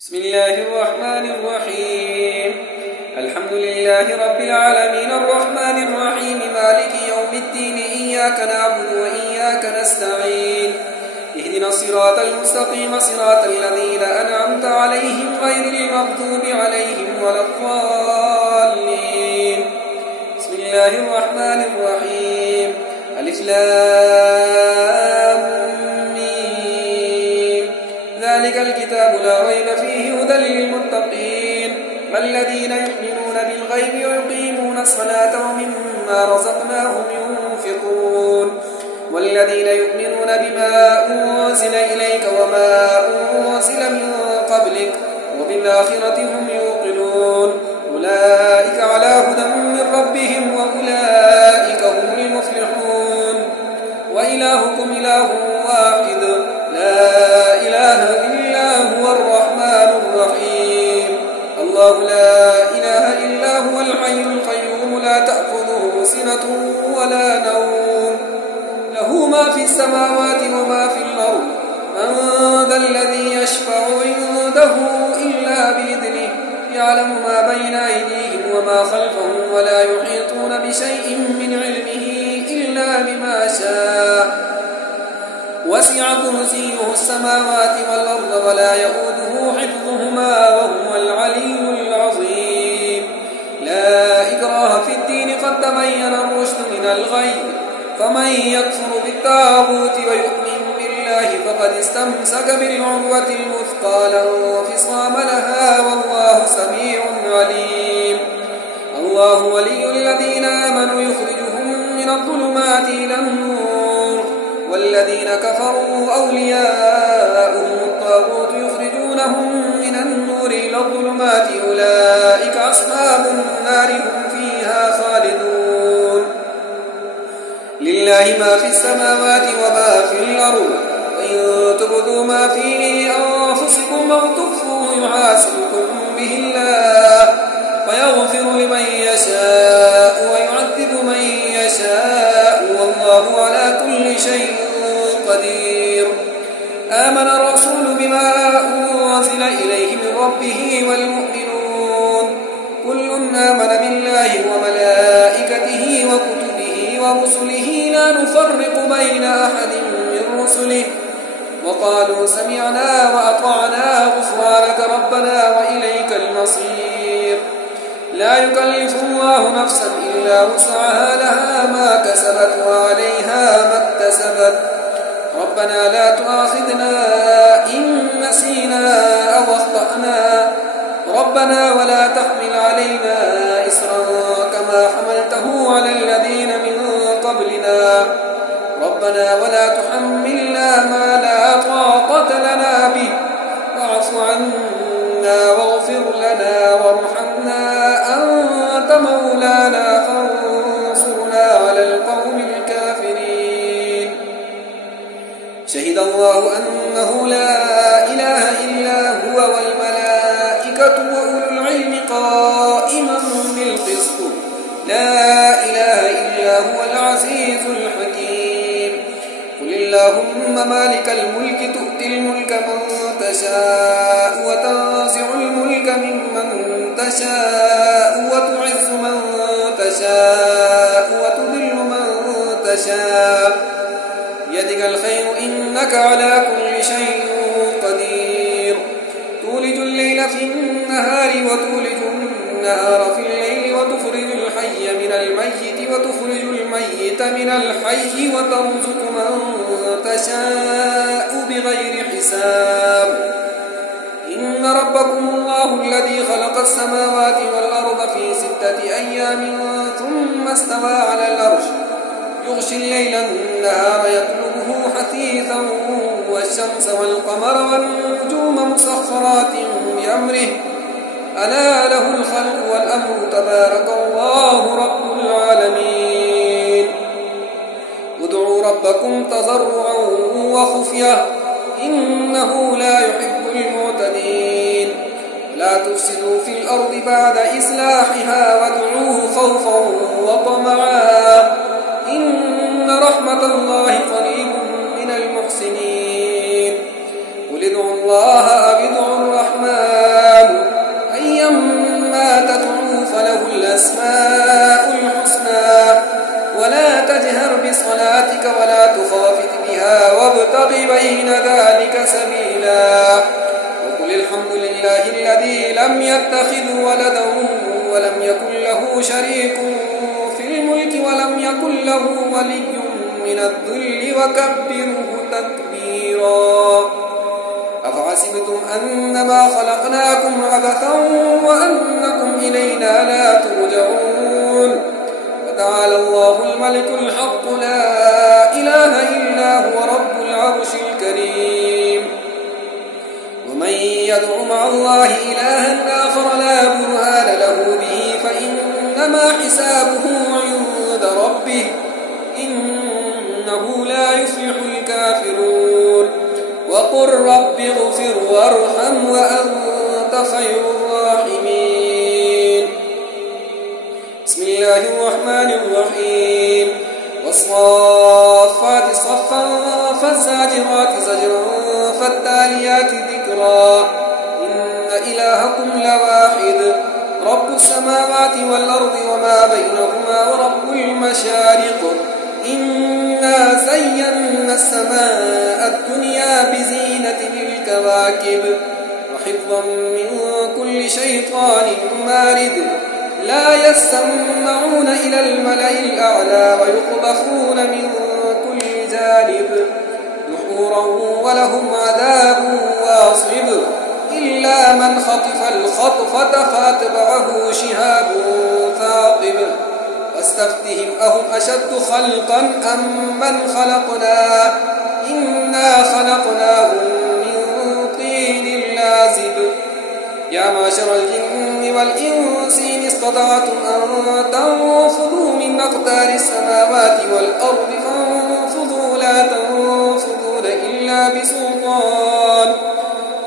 بسم الله الرحمن الرحيم. الحمد لله رب العالمين الرحمن الرحيم مالك يوم الدين إياك نعبد وإياك نستعين اهدنا الصراط المستقيم صراط الذين أنعمت عليهم غير المغضوب عليهم ولا الضالين. بسم الله الرحمن الرحيم. ألف لام ميم ذلك الكتاب لا ريب فيه هدى للمتقين الذين يؤمنون بالغيب ويقيمون الصلاة ومما رزقناهم ينفقون والذين يؤمنون بما أنزل إليك وما أنزل من قبلك وبالآخرة هم يوقنون أولئك على هدى من ربهم وأولئك هم المفلحون. وإلهكم إله واحد لا إله إلا هو الرحمن الرحيم. الله لا إله إلا هو الحي القيوم لا تأخذه سنة ولا نوم له ما في السماوات وما في الأرض من ذا الذي يشفع عنده إلا بإذنه يعلم ما بين أيديهم وما خلفهم ولا يحيطون بشيء من علمه إلا بما شاء وسع كرسيه السماوات والأرض ولا يؤوده حفظهما وهو العلي العظيم. لا إكراه في الدين قد تبين الرشد من الغي فمن يكفر بالطاغوت ويؤمن بالله فقد استمسك بالعروة الوثقى لا انفصام لها والله سميع عليم. الله ولي الذين آمنوا يخرجهم من الظلمات إلى النور والذين كفروا أولياؤهم الطاغوت يخرجونهم من النور إلى الظلمات أولئك أصحاب النار هم فيها خالدون. لله ما في السماوات وما في الأرض وإن تبدوا ما في أنفسكم أو تخفوه يحاسبكم به الله ويغفر لمن يشاء ويعذب من يشاء والله على كل شيء قدير. آمن الرسول بما أنزل إليه من ربه والمؤمنون كل آمن بالله وملائكته وكتبه ورسله لا نفرق بين أحد من رسله وقالوا سمعنا وأطعنا غفرانك ربنا وإليك المصير. لا يكلف الله نفسا إلا وسعها لها ما كسبت وعليها ما اكتسبت ربنا لا تؤاخذنا إن نسينا أو أخطأنا ربنا ولا تحمل علينا إصرا كما حملته على الذين من قبلنا ربنا ولا تحملنا ما لا طاقة لنا به واعف عنا واغفر لنا وارحمنا أنت مولانا فانصرنا على القوم الكافرين. شهد الله أنه لا إله إلا هو والملائكة وأولو العلم قائما بالقسط لا إله إلا هو العزيز الحكيم. قل اللهم مالك الملك تؤتي الملك من تشاء وتنزع الملك ممن تشاء وتعز من تشاء وتذل من تشاء بيدك الخير إنك على كل شيء قدير. تولج الليل في النهار وتولج النهار في الليل وتخرج الحي من الميت وتخرج الميت من الحي وترزق من تشاء بغير حساب. إن ربكم الله الذي خلق السماوات والأرض في 6 أيام ثم استوى على العرش يغشي الليل النهار يطلبه حثيثا والشمس والقمر والنجوم مسخرات بأمره ألا له الخلق والأمر تبارك الله رب العالمين. ادعوا ربكم تضرعا وخفية إنه لا يحب المعتدين. لا تفسدوا في الأرض بعد إصلاحها وادعوه خوفا وطمعا إن رحمة الله قريب من المحسنين. قل ادعوا الله أو ادعوا الرحمن تجهر بصلاتك ولا تخافت بها وابتغ بين ذلك سبيلا وقل الحمد لله الذي لم يتخذ ولدا ولم يكن له شريك في الملك ولم يكن له ولي من الذل وكبره تكبيرا أفحسبتم أنما خلقناكم عبثا وأنكم إلينا لا ترجعون وتعالى الله الملك الحق لا إله إلا هو رب العرش الكريم ومن يدع مع الله إلها آخر لا برهان له به فإنما حسابه عند ربه إنه لا يفلح الكافرون وقل رب اغفر وارحم وأنت خير الراحمين بسم الله الرحمن الرحيم والصافات صفا فالزاجرات زجرا فالتاليات ذكرا إن إلهكم لواحد رب السماوات والأرض وما بينهما ورب المشارق إنا زينا السماء الدنيا بزينة الكواكب وحفظا من كل شيطان مارد لا يسمعون إلى الملأ الأعلى ويقذفون من كل جانب دحورا ولهم عذاب واصب إلا من خطف الخطفة فأتبعه شهاب ثاقب واستفتهم أهم أشد خلقا أم من خلقنا إنا خلقناهم من طين لازب يا معشر الجن والإنس إن استطعتم أن تنفذوا من أقدار السماوات والأرض فانفذوا لا تنفذون إلا بسلطان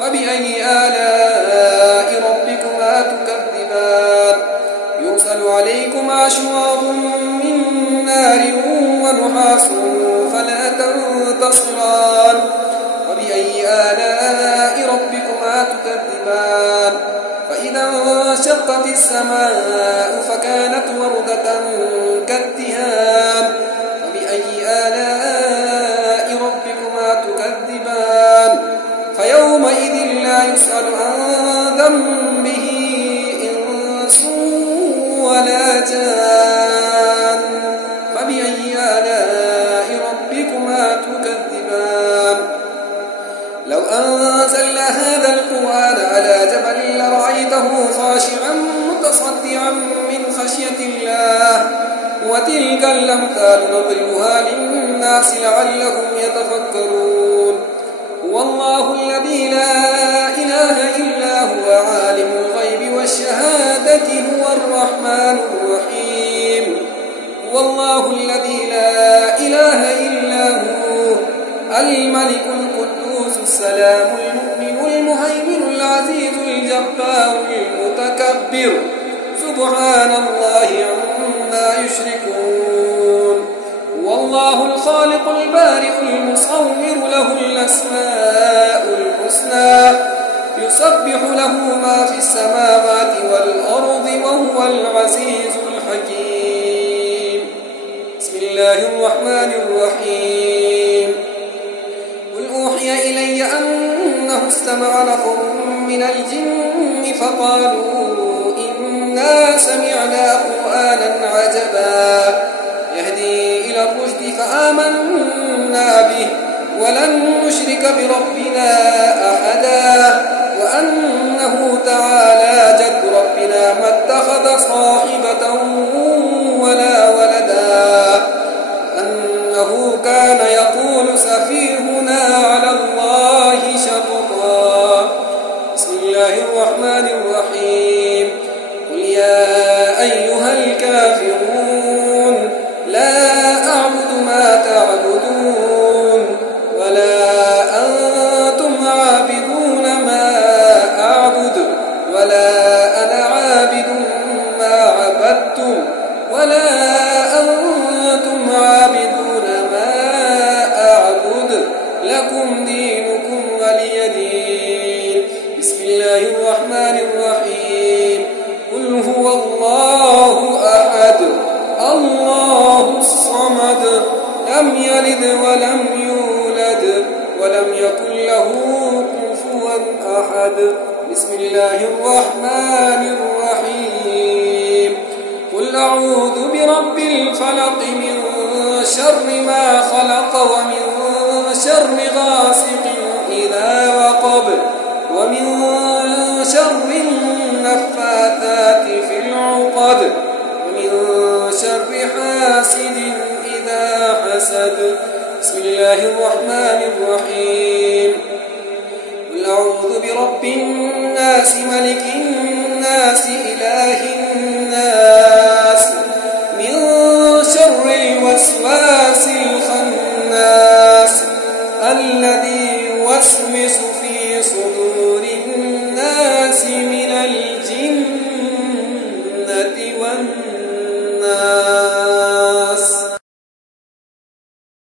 فبأي آلاء ربكما تكذبان يرسل عليكما شواظ من نار ونحاس فلا تنتصران وبأي آلاء ربكما تكذبان فإذا انشقت السماء فكانت وردة كالدهان فبأي آلاء ربكما تكذبان فيومئذ لا يسأل عن ذنبه إنس ولا جان فبأي آلاء ربكما تكذبان لو أنزلنا هذا القرآن على جبل لرأيته خاشعا متصدعا من خشية الله وتلك الأمثال نضربها للناس لعلهم يتفكرون هو الله الذي لا إله إلا هو عالم الغيب والشهادة هو الرحمن الرحيم هو الله الذي لا إله إلا هو الملك القدوس السلام المؤمن المهيمن العزيز الجبار المتكبر سبحان الله عما يشركون والله الخالق البارئ المصور له الأسماء الحسنى يسبح له ما في السماوات والأرض وهو العزيز الحكيم بسم الله الرحمن الرحيم قل أوحي إلي أنه استمع نفر من الجن فقالوا إنا سمعنا قرآنا عجبا يهدي إلى الرشد فآمنا به ولن نشرك بربنا أحدا وأنه تعالى جد ربنا ما اتخذ صاحبة ولا ولدا أنه كان يقول سفيهنا على الله شططا بسم الله الرحمن الرحيم قل يا أيها الكافرون لا أعبد ما تعبدون ولا أنتم عابدون ما أعبد ولا أنا عابد ما عبدتم ولا أنتم عابدون ما أعبد لكم دينكم ولي دين بسم الله الرحمن الرحيم قل هو الله أحد الله الصمد الصمد لم يلد ولم يولد ولم يكن له كفوا أحد. بسم الله الرحمن الرحيم. قل أعوذ برب الفلق من شر ما خلق ومن شر غاسق إذا وقب ومن شر النفاثات في العقد ومن شر حاسد إذا حسد. بسم الله الرحمن الرحيم. قل أعوذ برب الناس ملك الناس إله الناس من شر الوسواس الخناس الذي يوسوس في صدور الناس من الجنة والناس.